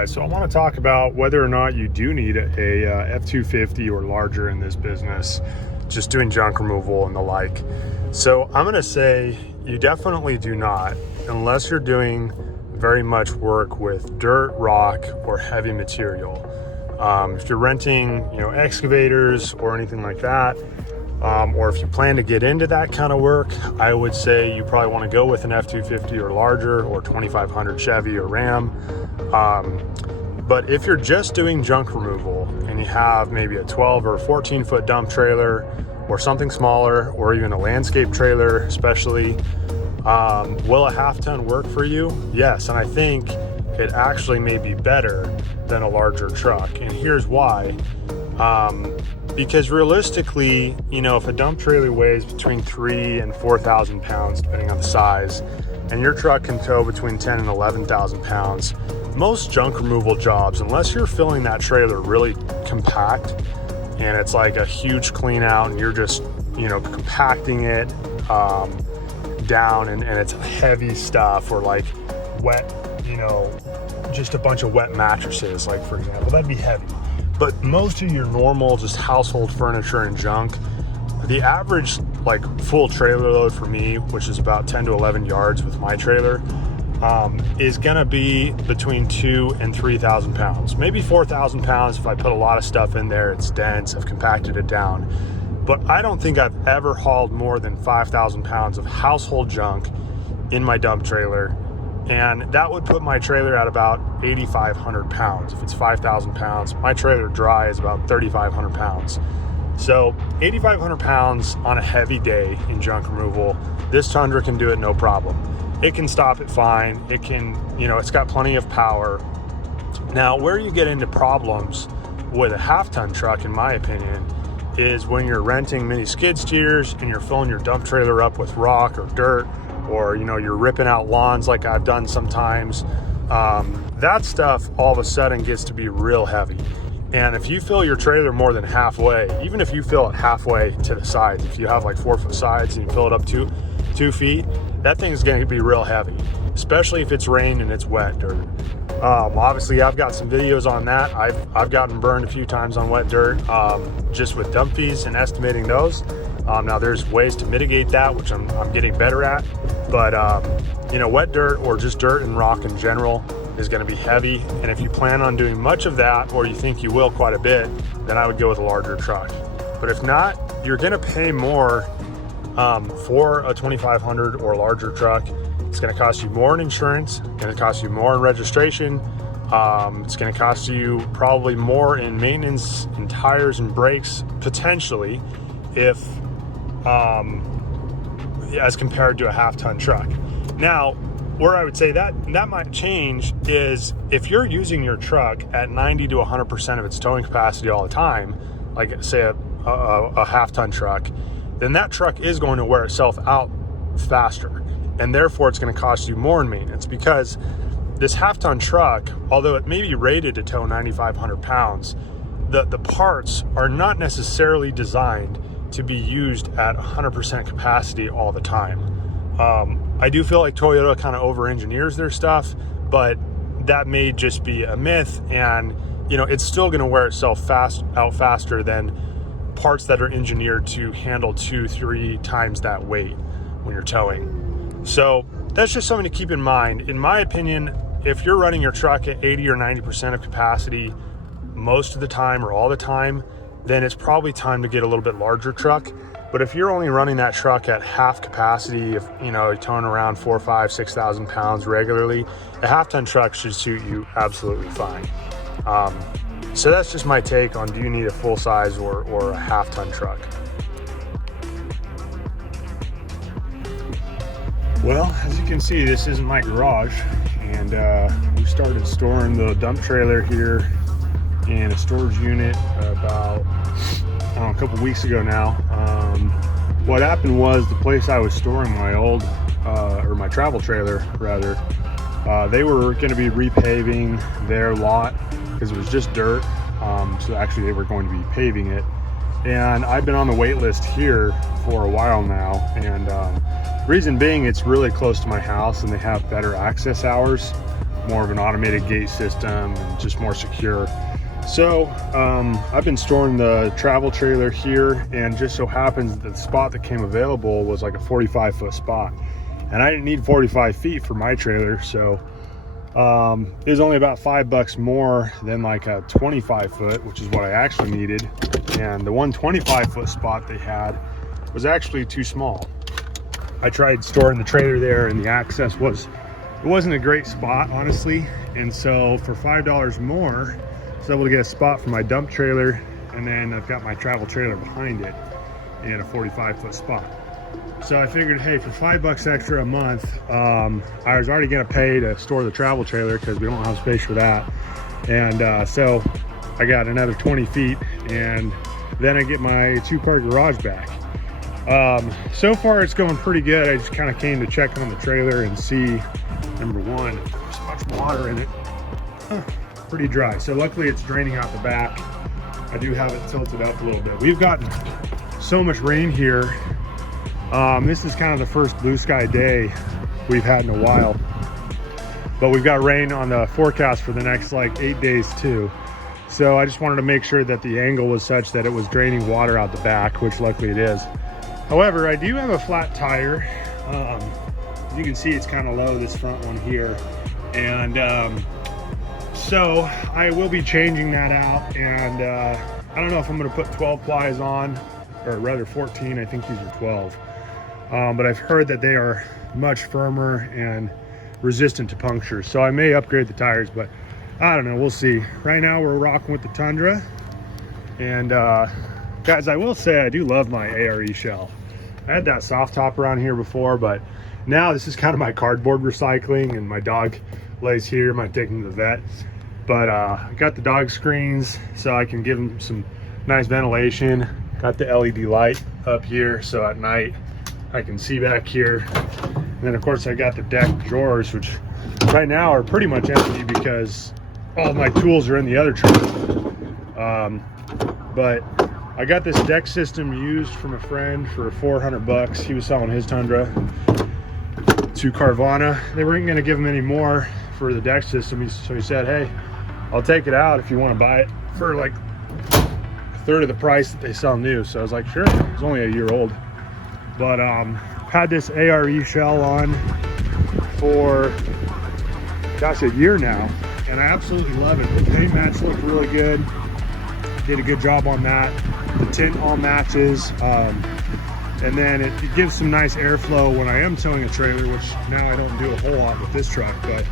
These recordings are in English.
guys. So I want to talk about whether or not you do need a F-250 or larger in this business, just doing junk removal and the like. So I'm going to say you definitely do not, unless you're doing very much work with dirt, rock, or heavy material. If you're renting, excavators or anything like that, or if you plan to get into that kind of work, I would say you probably want to go with an F-250 or larger, or 2500 Chevy or Ram. But if you're just doing junk removal and you have maybe a 12 or 14 foot dump trailer or something smaller, or even a landscape trailer especially, will a half ton work for you? Yes, and I think it actually may be better than a larger truck. And here's why. Because realistically, if a dump trailer weighs between 3,000 and 4,000 pounds, depending on the size, and your truck can tow between 10 and 11,000 pounds, most junk removal jobs, unless you're filling that trailer really compact and it's like a huge clean out and you're just, compacting it down and it's heavy stuff, or like wet, just a bunch of wet mattresses, like for example, that'd be heavy. But most of your normal just household furniture and junk, the average like full trailer load for me, which is about 10 to 11 yards with my trailer, is gonna be between 2,000 and 3,000 pounds, maybe 4,000 pounds if I put a lot of stuff in there. It's dense, I've compacted it down. But I don't think I've ever hauled more than 5,000 pounds of household junk in my dump trailer. And that would put my trailer at about 8,500 pounds. If it's 5,000 pounds, my trailer dry is about 3,500 pounds. So 8,500 pounds on a heavy day in junk removal, this Tundra can do it no problem. It can stop it fine. It can, it's got plenty of power. Now, where you get into problems with a half-ton truck, in my opinion, is when you're renting mini skid steers and you're filling your dump trailer up with rock or dirt, or you're ripping out lawns like I've done sometimes. That stuff all of a sudden gets to be real heavy. And if you fill your trailer more than halfway, even if you fill it halfway to the sides, if you have like 4 foot sides and you fill it up 2 feet, that thing's going to be real heavy, especially if it's rained and it's wet dirt. Obviously I've got some videos on that. I've gotten burned a few times on wet dirt, just with dump fees and estimating those. Now there's ways to mitigate that, which I'm getting better at, but wet dirt or just dirt and rock in general is going to be heavy. And if you plan on doing much of that, or you think you will quite a bit, then I would go with a larger truck. But if not, you're going to pay more for a 2,500 or larger truck. It's going to cost you more in insurance, it's going to cost you more in registration. It's going to cost you probably more in maintenance and tires and brakes, potentially, if as compared to a half-ton truck. Now, where I would say that might change is if you're using your truck at 90 to 100% of its towing capacity all the time, like say a half-ton truck, then that truck is going to wear itself out faster, and therefore it's going to cost you more in maintenance, because this half-ton truck, although it may be rated to tow 9,500 pounds, the parts are not necessarily designed to be used at 100% capacity all the time. I do feel like Toyota kind of over-engineers their stuff, but that may just be a myth, and it's still going to wear itself out faster than parts that are engineered to handle 2-3 times that weight when you're towing. So that's just something to keep in mind. In my opinion, if you're running your truck at 80 or 90% of capacity most of the time or all the time, then it's probably time to get a little bit larger truck. But if you're only running that truck at half capacity, if you're towing around 4,000, 5,000, 6,000 pounds regularly, a half-ton truck should suit you absolutely fine. So that's just my take on, do you need a full size or a half-ton truck? Well, as you can see, this isn't my garage, and we started storing the dump trailer here in a storage unit about a couple weeks ago now. What happened was, the place I was storing my old or my travel trailer rather, they were going to be repaving their lot because it was just dirt. So actually they were going to be paving it, and I've been on the wait list here for a while now, and reason being, it's really close to my house and they have better access hours more of an automated gate system and just more secure. So I've been storing the travel trailer here, and just so happens that the spot that came available was like a 45-foot spot, and I didn't need 45 feet for my trailer, so it was only about $5 more than like a 25 foot, which is what I actually needed. And the 125-foot spot they had was actually too small. I tried storing the trailer there, and the access wasn't a great spot, honestly. And so for $5 more, I was able to get a spot for my dump trailer, and then I've got my travel trailer behind it in a 45-foot spot. So I figured, hey, for $5 extra a month, I was already gonna pay to store the travel trailer because we don't have space for that. And so I got another 20 feet, and then I get my 2-car garage back. So far it's going pretty good. I just kind of came to check on the trailer and see, number one, there's much water in it. Pretty dry. So luckily it's draining out the back. I do have it tilted up a little bit. We've gotten so much rain here. This is kind of the first blue sky day we've had in a while, but we've got rain on the forecast for the next like 8 days too. So I just wanted to make sure that the angle was such that it was draining water out the back, which luckily it is. However, I do have a flat tire. You can see it's kind of low, this front one here. And so I will be changing that out, and I don't know if I'm going to put 12 plies on, or rather 14. I think these are 12. But I've heard that they are much firmer and resistant to punctures. So I may upgrade the tires, but I don't know, we'll see. Right now we're rocking with the Tundra. And guys, I will say I do love my ARE shell. I had that soft top around here before, but now this is kind of my cardboard recycling, and my dog lays here, might take him to the vet. But I got the dog screens so I can give him some nice ventilation. Got the LED light up here so at night I can see back here. And then of course I got the deck drawers, which right now are pretty much empty because all my tools are in the other truck. But I got this deck system used from a friend for $400. He was selling his Tundra to Carvana. They weren't going to give him any more for the deck system, so he said, hey, I'll take it out if you want to buy it for like a third of the price that they sell new. So I was like, sure. It's only a year old, but had this ARE shell on for gosh, a year now, and I absolutely love it. The paint match looked really good. Did a good job on that. The tint all matches, and then it gives some nice airflow when I am towing a trailer, which now I don't do a whole lot with this truck, but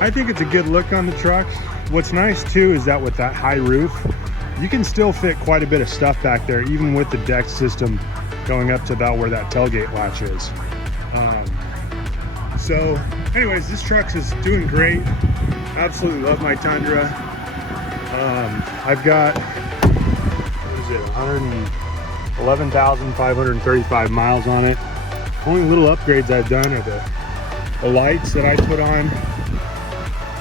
I think it's a good look on the truck. What's nice too is that with that high roof, you can still fit quite a bit of stuff back there, even with the deck system going up to about where that tailgate latch is. So anyways, this truck is doing great. Absolutely love my Tundra. I've got, what is it, 111,535 miles on it. Only little upgrades I've done are the lights that I put on.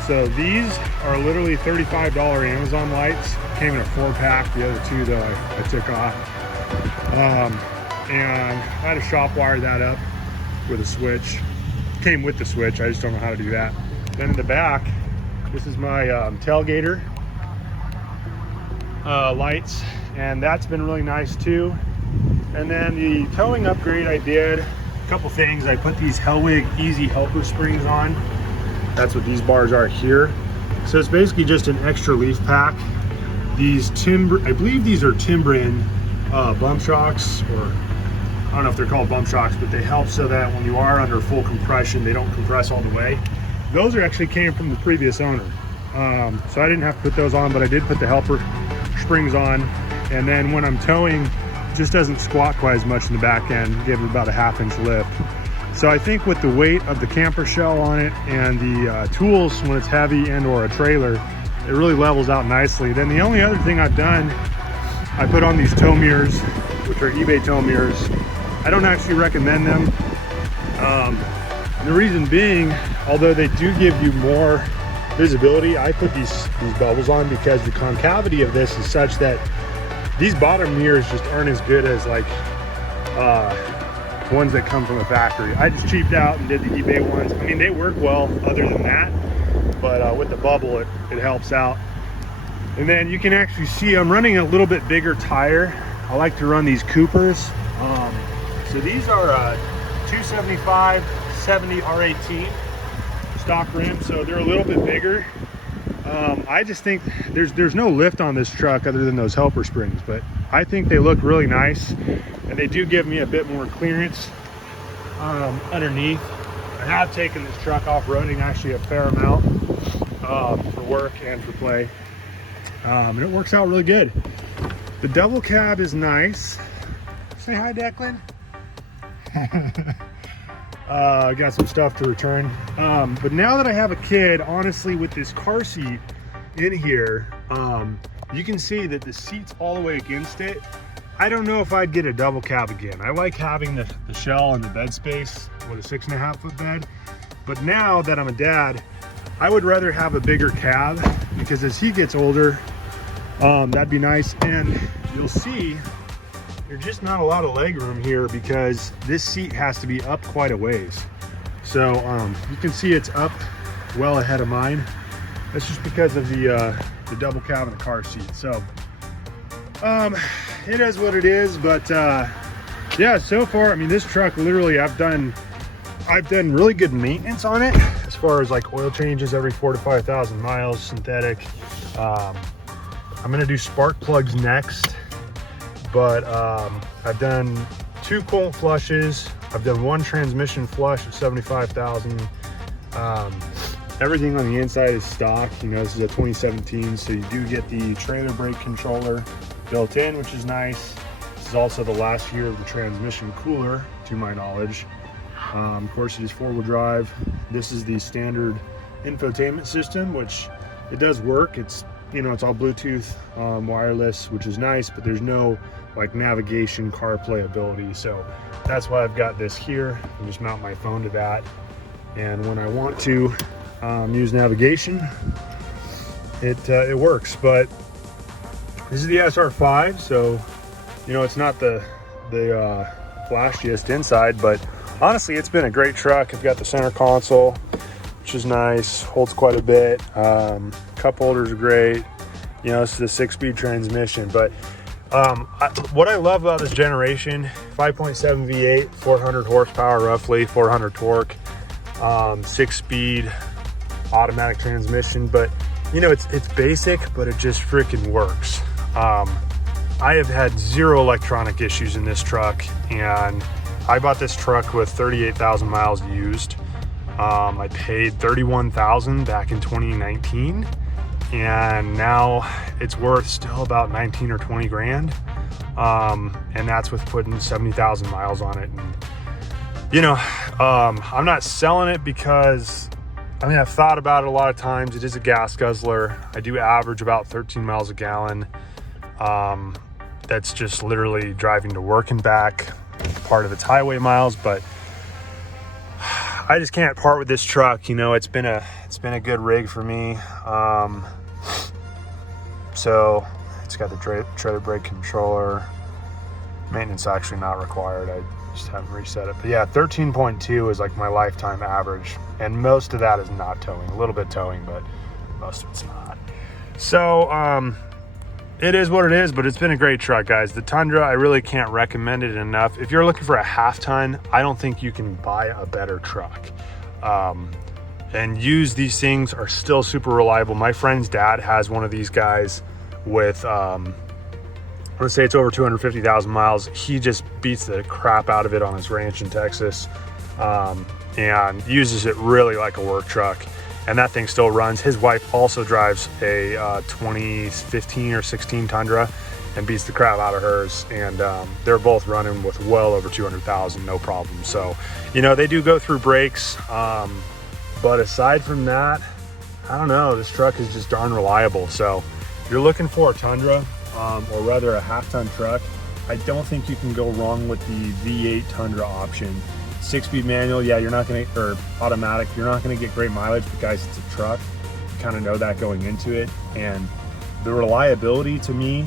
So these are literally $35 Amazon lights. Came in a 4-pack. The other two though I took off. And I had to shop wire that up with a switch. Came with the switch, I just don't know how to do that. Then in the back, this is my tailgater lights, and that's been really nice too. And then the towing upgrade I did, a couple things. I put these Hellwig Easy Helper springs on. That's what these bars are here. So it's basically just an extra leaf pack. These I believe these are Timbrin bump shocks, or I don't know if they're called bump shocks, but they help so that when you are under full compression, they don't compress all the way. Those actually came from the previous owner. So I didn't have to put those on, but I did put the helper springs on. And then when I'm towing, it just doesn't squat quite as much in the back end, give it about a 1/2 inch lift. So I think with the weight of the camper shell on it and the tools when it's heavy and or a trailer, it really levels out nicely. Then the only other thing I've done, I put on these tow mirrors, which are eBay tow mirrors. I don't actually recommend them. The reason being, although they do give you more visibility, I put these bubbles on because the concavity of this is such that these bottom mirrors just aren't as good as like ones that come from a factory. I just cheaped out and did the eBay ones. I mean, they work well other than that, but with the bubble, it helps out. And then you can actually see I'm running a little bit bigger tire. I like to run these Coopers. So these are 275 70 R18 stock rims, so they're a little bit bigger. I just think there's no lift on this truck other than those helper springs, but I think they look really nice, and they do give me a bit more clearance underneath. I have taken this truck off-roading actually a fair amount for work and for play, and it works out really good. The double cab is nice. Say hi, Declan. I got some stuff to return, but now that I have a kid, honestly, with this car seat in here, you can see that the seat's all the way against it. I don't know if I'd get a double cab again. I like having the shell and the bed space with a 6.5 foot bed, but now that I'm a dad, I would rather have a bigger cab, because as he gets older, that'd be nice. And you'll see there's just not a lot of leg room here because this seat has to be up quite a ways. So you can see it's up well ahead of mine. That's just because of the double cab and the car seat. So it is what it is, but yeah, so far, I mean, this truck literally, I've done really good maintenance on it as far as like oil changes every 4,000 to 5,000 miles, synthetic. I'm gonna do spark plugs next, but I've done 2 coolant flushes. I've done 1 transmission flush at 75,000. Everything on the inside is stock. You know, this is a 2017, so you do get the trailer brake controller built in, which is nice. This is also the last year of the transmission cooler, to my knowledge. Of course, it is 4-wheel drive. This is the standard infotainment system, which it does work. It's, you know, it's all Bluetooth, wireless, which is nice, but there's no like navigation, CarPlay ability. So that's why I've got this here. I just mount my phone to that. And when I want to use navigation, it works. But this is the SR5, so, you know, it's not the flashiest inside, but honestly, it's been a great truck. I've got the center console, which is nice, holds quite a bit. Cup holders are great. You know, this is a 6-speed transmission, but what I love about this generation, 5.7 V8, 400 horsepower roughly, 400 torque, 6-speed automatic transmission, but you know, it's basic, but it just freaking works. I have had 0 electronic issues in this truck, and I bought this truck with 38,000 miles used. I paid $31,000 back in 2019, and now it's worth still about 19 or 20 grand. And that's with putting 70,000 miles on it. And, you know, I'm not selling it because, I mean, I've thought about it a lot of times. It is a gas guzzler. I do average about 13 miles a gallon. That's just literally driving to work and back. Part of its highway miles, but I just can't part with this truck. You know, it's been a good rig for me. So it's got the trailer brake controller. Maintenance actually not required. I just haven't reset it. But yeah, 13.2 is like my lifetime average, and most of that is not towing. A little bit towing, but most of it's not. So it is what it is, but it's been a great truck, guys. The Tundra, I really can't recommend it enough. If you're looking for a half-ton, I don't think you can buy a better truck. And these things are still super reliable. My friend's dad has one of these guys with, let's say it's over 250,000 miles. He just beats the crap out of it on his ranch in Texas, and uses it really like a work truck. And that thing still runs. His wife also drives a 2015 or 16 Tundra and beats the crap out of hers. And they're both running with well over 200,000, no problem. So, you know, they do go through brakes. But aside from that, I don't know, this truck is just darn reliable. So if you're looking for a Tundra, or rather a half-ton truck, I don't think you can go wrong with the V8 Tundra option. 6-speed manual, yeah, you're not gonna, or automatic, you're not gonna get great mileage, but guys, it's a truck. You kind of know that going into it, and the reliability to me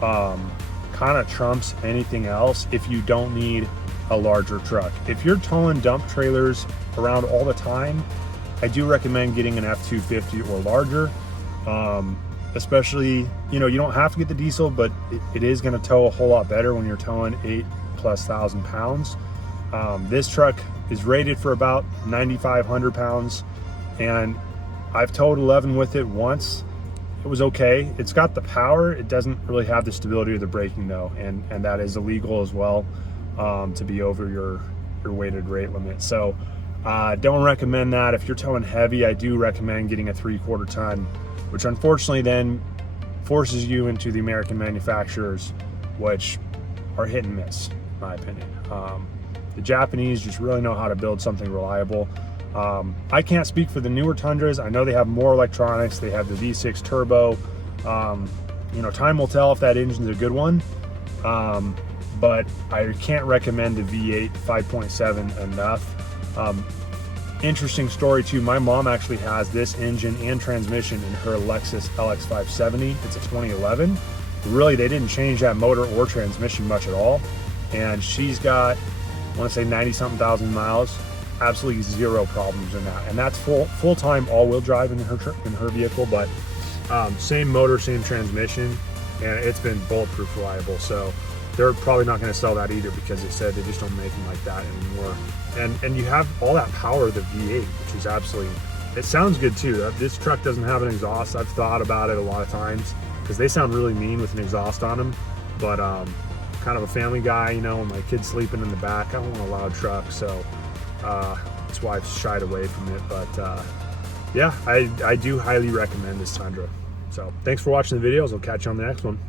kind of trumps anything else if you don't need a larger truck. If you're towing dump trailers around all the time I do recommend getting an F250 or larger. Especially, you know, you don't have to get the diesel, but it is going to tow a whole lot better when you're towing 8,000+ pounds. This truck is rated for about 9,500 pounds, and I've towed 11 with it once. It was okay. It's got the power. It doesn't really have the stability or the braking though, and that is illegal as well, to be over your weighted rate limit. So don't recommend that. If you're towing heavy, I do recommend getting a 3/4 ton, which unfortunately then forces you into the American manufacturers, which are hit and miss, in my opinion. The Japanese just really know how to build something reliable. I can't speak for the newer Tundras. I know they have more electronics. They have the V6 turbo. You know, time will tell if that engine's a good one. But I can't recommend the V8 5.7 enough. Interesting story too, my mom actually has this engine and transmission in her Lexus LX 570. It's a 2011. Really, they didn't change that motor or transmission much at all. And she's got, I want to say 90-something thousand miles, absolutely zero problems in that. And that's full-time all-wheel drive in her vehicle, but same motor, same transmission, and it's been bulletproof reliable. So they're probably not going to sell that either, because they said they just don't make them like that anymore. And you have all that power of the V8, which is absolutely, it sounds good too. This truck doesn't have an exhaust. I've thought about it a lot of times because they sound really mean with an exhaust on them. But kind of a family guy, you know, my kid's sleeping in the back, I don't want a loud truck, so that's why I've shied away from it. But yeah, I do highly recommend this Tundra. So thanks for watching the videos. I'll catch you on the next one.